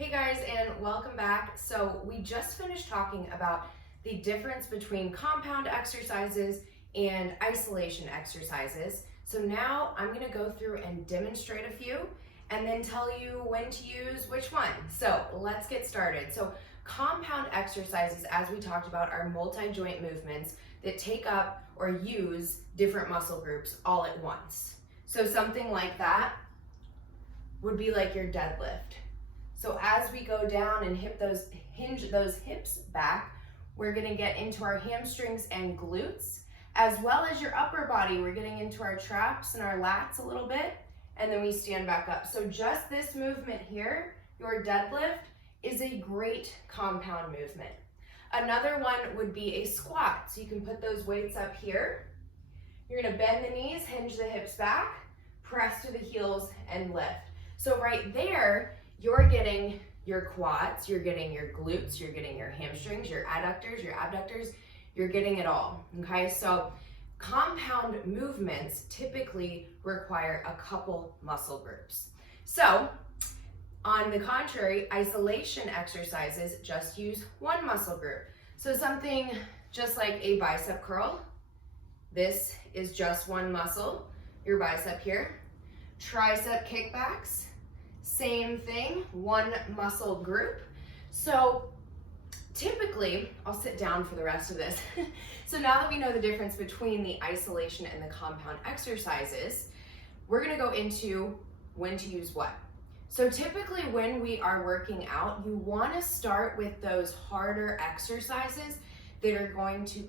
Hey guys, and welcome back. So we just finished talking about the difference between compound exercises and isolation exercises. So now I'm going to go through and demonstrate a few and then tell you when to use which one. So let's get started. So compound exercises, as we talked about, are multi-joint movements that take up or use different muscle groups all at once. So something like that would be like your deadlift. So as we go down and hinge those hips back, we're gonna get into our hamstrings and glutes, as well as your upper body. We're getting into our traps and our lats a little bit, and then we stand back up. So just this movement here, your deadlift, is a great compound movement. Another one would be a squat. So you can put those weights up here. You're gonna bend the knees, hinge the hips back, press to the heels, and lift. So right there, you're getting your quads, you're getting your glutes, you're getting your hamstrings, your adductors, your abductors, you're getting it all, okay? So compound movements typically require a couple muscle groups. So on the contrary, isolation exercises just use one muscle group. So something just like a bicep curl, this is just one muscle, your bicep here. Tricep kickbacks, same thing, one muscle group. So typically, I'll sit down for the rest of this. So now that we know the difference between the isolation and the compound exercises, we're gonna go into when to use what. So typically when we are working out, you wanna start with those harder exercises that are going to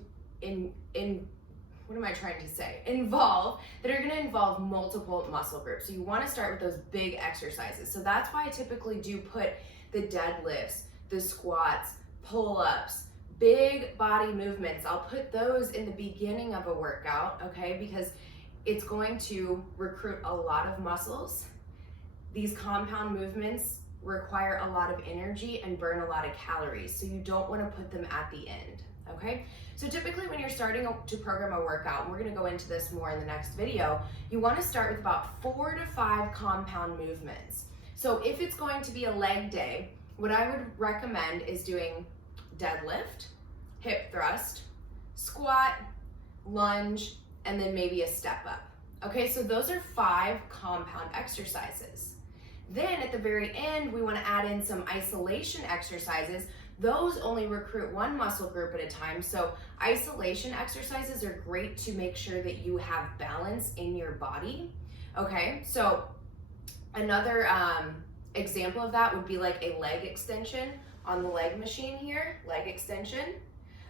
that are gonna involve multiple muscle groups. So you wanna start with those big exercises. So that's why I typically do put the deadlifts, the squats, pull-ups, big body movements. I'll put those in the beginning of a workout, okay? Because it's going to recruit a lot of muscles. These compound movements require a lot of energy and burn a lot of calories. So you don't wanna put them at the end. Okay, so typically when you're starting to program a workout, and we're going to go into this more in the next video, you want to start with about 4 to 5 compound movements. So if it's going to be a leg day, what I would recommend is doing deadlift, hip thrust, squat, lunge, and then maybe a step up. Okay, so those are 5 compound exercises. Then at the very end, we want to add in some isolation exercises. Those only recruit one muscle group at a time. So isolation exercises are great to make sure that you have balance in your body. Okay, so another example of that would be like a leg extension on the leg machine here, leg extension.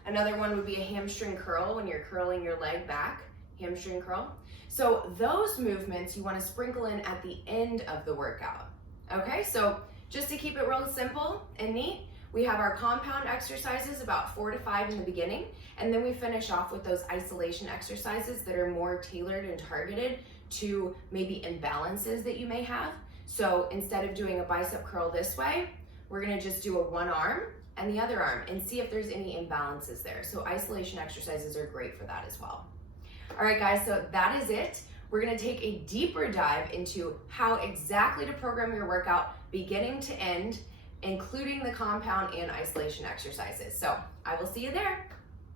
Another one would be a hamstring curl when you're curling your leg back, hamstring curl. So those movements you want to sprinkle in at the end of the workout. Okay, so just to keep it real simple and neat, we have our compound exercises, about 4 to 5 in the beginning, and then we finish off with those isolation exercises that are more tailored and targeted to maybe imbalances that you may have. So instead of doing a bicep curl this way, we're gonna just do a one arm and the other arm and see if there's any imbalances there. So isolation exercises are great for that as well. All right guys, so that is it. We're gonna take a deeper dive into how exactly to program your workout beginning to end, including the compound and isolation exercises. So I will see you there.